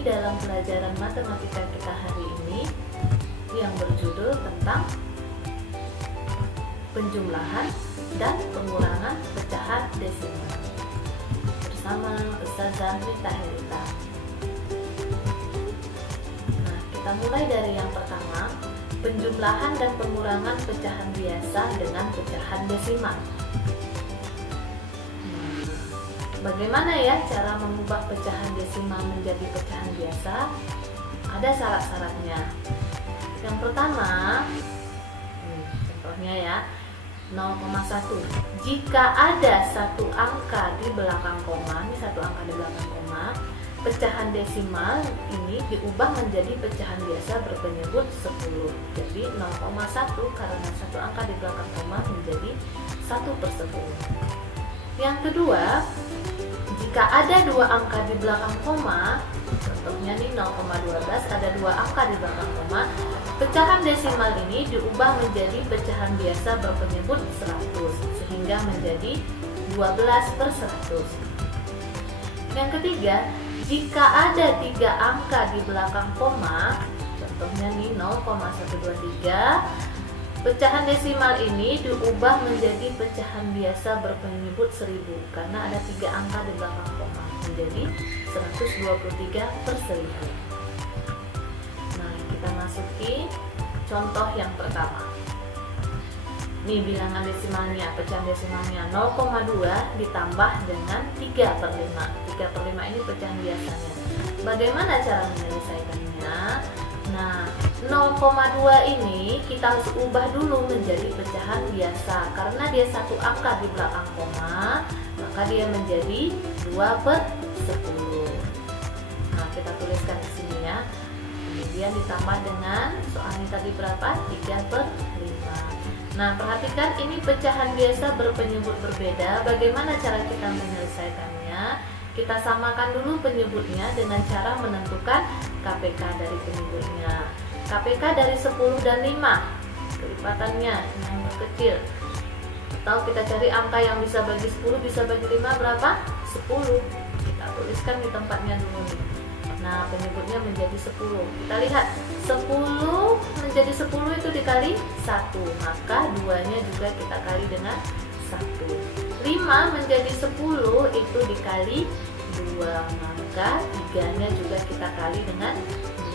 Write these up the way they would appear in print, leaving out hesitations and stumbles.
lagi dalam pelajaran matematika kita hari ini yang berjudul tentang penjumlahan dan pengurangan pecahan desimal bersama Ustazah Mita Helita. Nah, kita mulai dari yang pertama, penjumlahan dan pengurangan pecahan biasa dengan pecahan desimal. Bagaimana ya cara mengubah pecahan desimal menjadi pecahan biasa? Ada syarat-syaratnya. Yang pertama, contohnya ya, 0,1. Jika ada satu angka di belakang koma, ini satu angka di belakang koma, pecahan desimal ini diubah menjadi pecahan biasa berpenyebut 10. Jadi 0,1 karena satu angka di belakang koma menjadi 1/10. Yang kedua, jika ada dua angka di belakang koma, contohnya nih 0,12, ada dua angka di belakang koma, pecahan desimal ini diubah menjadi pecahan biasa berpenyebut 100 sehingga menjadi 12/100. Yang ketiga, jika ada tiga angka di belakang koma, contohnya nih 0,123, pecahan desimal ini diubah menjadi pecahan biasa berpenyebut 1000 karena ada tiga angka di belakang koma menjadi 123/1000. Nah, kita masuki contoh yang pertama. Nih bilangan desimalnya, pecahan desimalnya 0,2 ditambah dengan 3/5. 3/5 ini pecahan biasanya. Bagaimana cara menyelesaikannya? Nah, 0,2 ini kita harus ubah dulu menjadi pecahan biasa. Karena dia satu angka di belakang koma, maka dia menjadi 2/10. Nah, kita tuliskan di sini ya. Kemudian ditambah dengan soalnya tadi berapa? 3/5. Nah, perhatikan ini pecahan biasa berpenyebut berbeda. Bagaimana cara kita menyelesaikannya? Kita samakan dulu penyebutnya dengan cara menentukan KPK dari penyebutnya. KPK dari 10 dan 5, kelipatannya yang kecil. Atau kita cari angka yang bisa bagi 10, bisa bagi 5 berapa? 10. Kita tuliskan di tempatnya dulu nih. Nah, penyebutnya menjadi 10. Kita lihat, 10 menjadi 10 itu dikali 1, maka 2-nya juga kita kali dengan 1. 5 menjadi 10 itu dikali 2, maka 3-nya juga kita kali dengan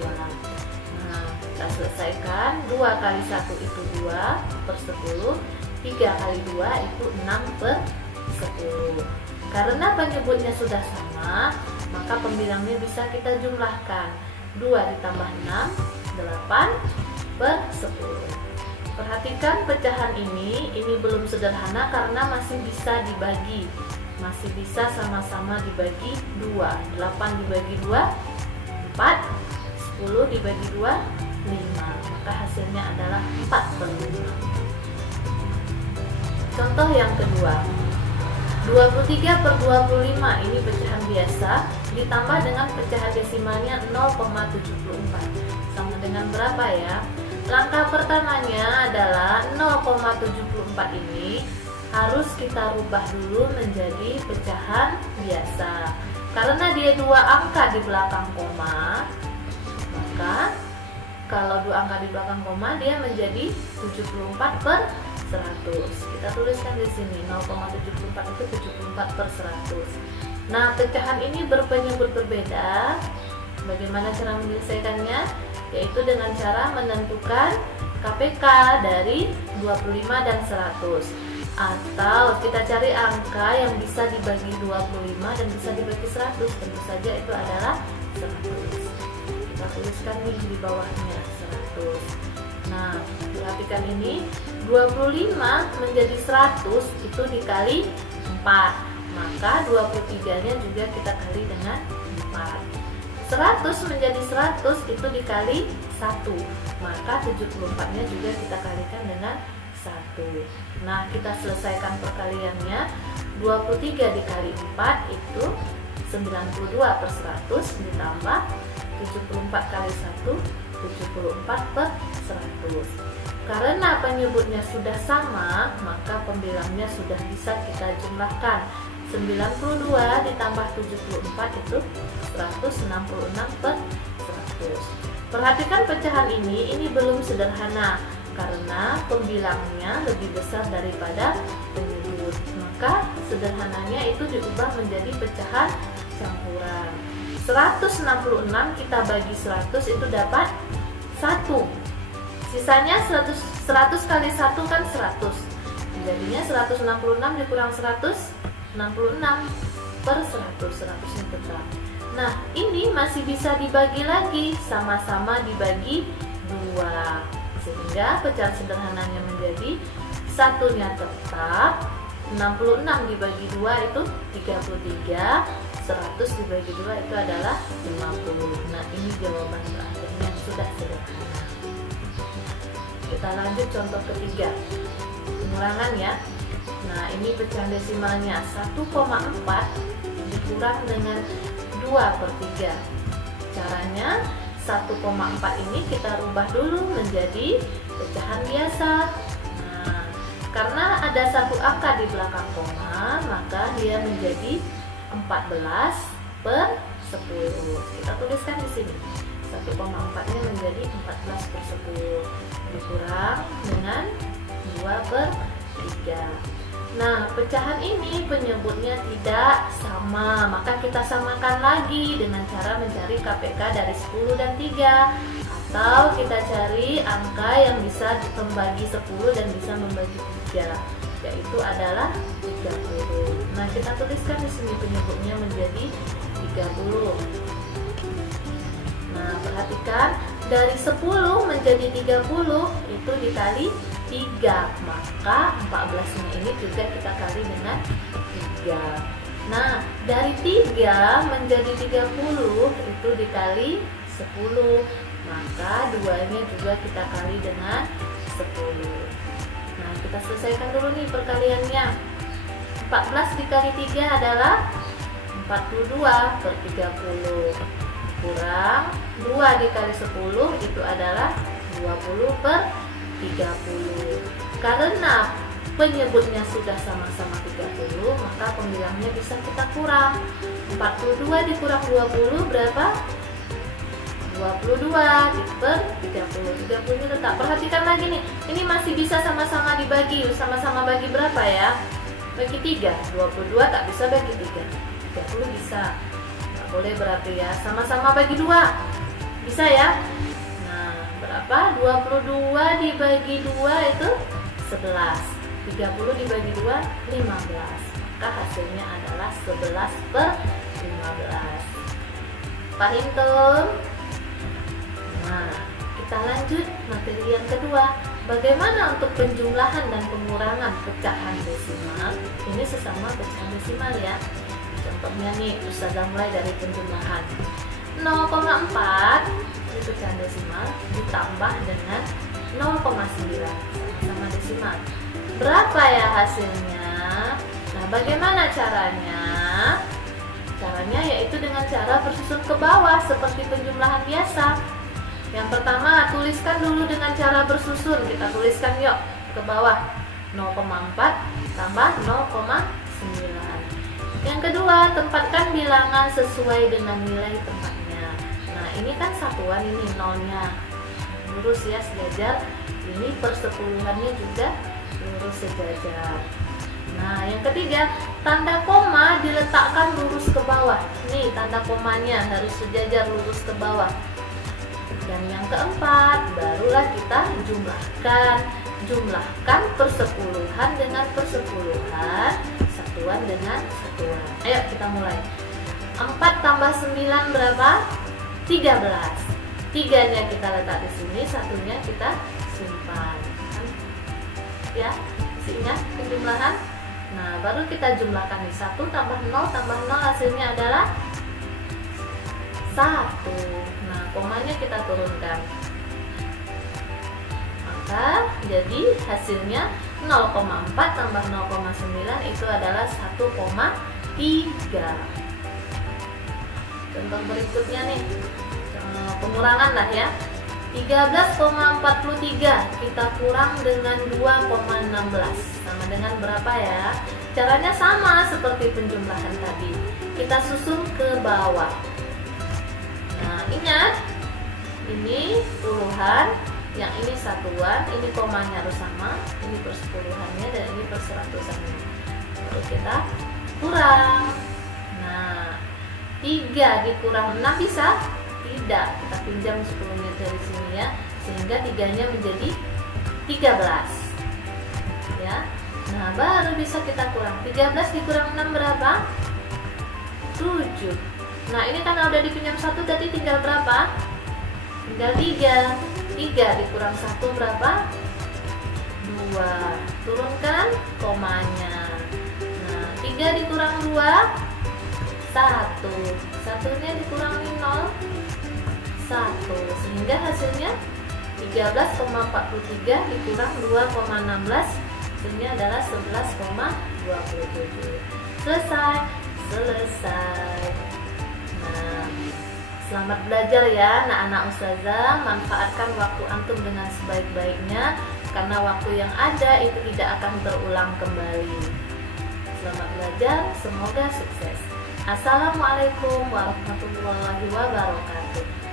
2. Nah, kita selesaikan. 2 kali 1 itu 2/10, 3 kali 2 itu 6/10. Karena penyebutnya sudah sama, maka pembilangnya bisa kita jumlahkan. 2 ditambah 6, 8/10. Perhatikan pecahan ini belum sederhana karena masih bisa dibagi. Masih bisa sama-sama dibagi 2. 8 dibagi 2, 4. 10 dibagi 2, 5. Maka hasilnya adalah 4/5. Contoh yang kedua, 23/25 ini pecahan biasa ditambah dengan pecahan desimalnya 0,74. Sama dengan berapa ya? Langkah pertamanya adalah 0,74 ini harus kita rubah dulu menjadi pecahan biasa. Karena dia dua angka di belakang koma, maka kalau dua angka di belakang koma dia menjadi 74/100. Kita tuliskan di sini 0,74 itu 74/100. Nah, pecahan ini berpenyebut berbeda. Bagaimana cara menyelesaikannya? Yaitu dengan cara menentukan KPK dari 25 dan 100. Atau kita cari angka yang bisa dibagi 25 dan bisa dibagi 100. Tentu saja itu adalah 100. Kita tuliskan nih di bawahnya 100. Nah, perhatikan ini 25 menjadi 100 itu dikali 4. Maka 23-nya juga kita kali dengan 4. 100 menjadi 100 itu dikali 1, maka 74-nya juga kita kalikan dengan 1. Nah, kita selesaikan perkaliannya. 23 dikali 4 itu 92/100 ditambah 74 kali 1, 74/100. Karena penyebutnya sudah sama, maka pembilangnya sudah bisa kita jumlahkan. 92 ditambah 74 itu 166 per 100. Perhatikan pecahan ini belum sederhana karena pembilangnya lebih besar daripada penyebut. Maka sederhananya itu diubah menjadi pecahan campuran. 166 kita bagi 100 itu dapat 1. Sisanya 100 kali 1 kan 100. Jadinya 166 dikurang 166 per 100. 100 yang tetap. Nah, ini masih bisa dibagi lagi, sama-sama dibagi 2. Sehingga pecahan sederhananya menjadi satunya tetap 66 dibagi 2 itu 33, 100 dibagi 2 itu adalah 50. Nah, ini jawaban terakhir yang sudah sederhana. Kita lanjut contoh ketiga, pengurangan ya. Nah, ini pecahan desimalnya 1,4 dikurang dengan 2/3. Caranya 1,4 ini kita rubah dulu menjadi pecahan biasa. Nah, karena ada satu angka di belakang koma, maka dia menjadi 14/10. Kita tuliskan di sini. 1,4-nya menjadi 14/10 dikurang dengan 2/3. Nah, pecahan ini penyebutnya tidak sama, maka kita samakan lagi dengan cara mencari KPK dari 10 dan 3. Atau kita cari angka yang bisa membagi 10 dan bisa membagi 3, yaitu adalah 30. Nah, kita tuliskan di sini penyebutnya menjadi 30. Nah, perhatikan dari 10 menjadi 30 itu dikali 3, maka 14-nya ini juga kita kali dengan 3. Nah, dari 3 menjadi 30 itu dikali 10, maka 2-nya juga kita kali dengan 10. Nah, kita selesaikan dulu nih perkaliannya. 14 dikali 3 adalah 42/30 kurang 2 dikali 10 itu adalah 20/30. Karena penyebutnya sudah sama-sama 30, maka pembilangnya bisa kita kurang. 42 dikurang 20 berapa? 22/30. 30-nya tetap. Perhatikan lagi nih, ini masih bisa sama-sama dibagi. Sama-sama bagi berapa ya? Bagi 3. 22 tak bisa bagi 3. 30 bisa. Nggak boleh berarti ya. Sama-sama bagi 2. Bisa ya? Berapa? 22 dibagi 2 itu 11. 30 dibagi 2 15. Maka hasilnya adalah 11/15. Paham tuh? Nah, kita lanjut materi yang kedua. Bagaimana untuk penjumlahan dan pengurangan pecahan desimal? Ini sesama pecahan desimal ya. Contohnya nih, Ustazah mulai dari penjumlahan. 0,4 pecahan desimal ditambah dengan 0,9 sama desimal. Berapa ya hasilnya? Nah, bagaimana caranya? Caranya yaitu dengan cara bersusun ke bawah seperti penjumlahan biasa. Yang pertama, tuliskan dulu dengan cara bersusun. Kita tuliskan yuk ke bawah. 0,4 tambah 0,9. Yang kedua, tempatkan bilangan sesuai dengan nilai tempatnya. Nah, ini kan satuan, ini nolnya lurus ya sejajar. Ini persepuluhannya juga lurus sejajar. Nah, yang ketiga, tanda koma diletakkan lurus ke bawah. Nih, tanda komanya harus sejajar lurus ke bawah. Dan yang keempat, barulah kita jumlahkan persepuluhan dengan persepuluhan, satuan dengan satuan. Ayo kita mulai. 4 tambah 9 berapa? 13. 3-nya kita letak di sini, satunya kita simpan. Ya, masih ingat penjumlahan? Nah, baru kita jumlahkan nih. 1 tambah 0 tambah 0 hasilnya adalah 1. Nah, komanya kita turunkan. Maka jadi hasilnya 0,4 tambah 0,9 itu adalah 1,3. Contoh berikutnya nih, pengurangan lah ya. 13,43 kita kurang dengan 2,16 sama dengan berapa ya? Caranya sama seperti penjumlahan tadi. Kita susun ke bawah. Nah, ingat, ini puluhan, yang ini satuan, ini komanya harus sama, ini persepuluhannya dan ini perseratusannya. Lalu kita kurang. Nah, 3 dikurang 6 bisa? Tidak, kita pinjam 10 menit dari sini ya, sehingga 3-nya menjadi 13 ya. Nah, baru bisa kita kurang. 13 dikurang 6 berapa? 7. Nah, ini karena udah dipinjam 1 tadi tinggal berapa? Tinggal 3. 3 dikurang 1 berapa? 2. Turunkan komanya. Nah, 3 dikurang 2 1. 1-nya dikurangi 0 1, sehingga hasilnya 13,43 dikurang 2,16, hasilnya adalah 11,27. Selesai. Nah, selamat belajar ya anak-anak ustazah. Manfaatkan waktu antum dengan sebaik-baiknya, karena waktu yang ada itu tidak akan terulang kembali. Selamat belajar, semoga sukses. Assalamualaikum warahmatullahi wabarakatuh.